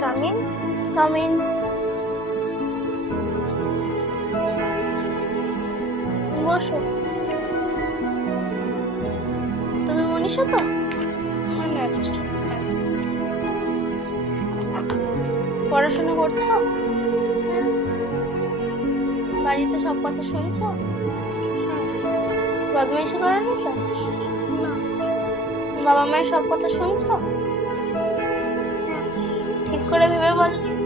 Come in. Come in. বসো। তুমি মনীষা তো? হ্যাঁ ম্যাম। পড়াশোনা করছো? বাড়িতে সব কথা শুনছো? বদমাইশি করোনি তো? না। বাবা মায়ের সব কথা শুনছো? ঠিক করে ভেবে বলো।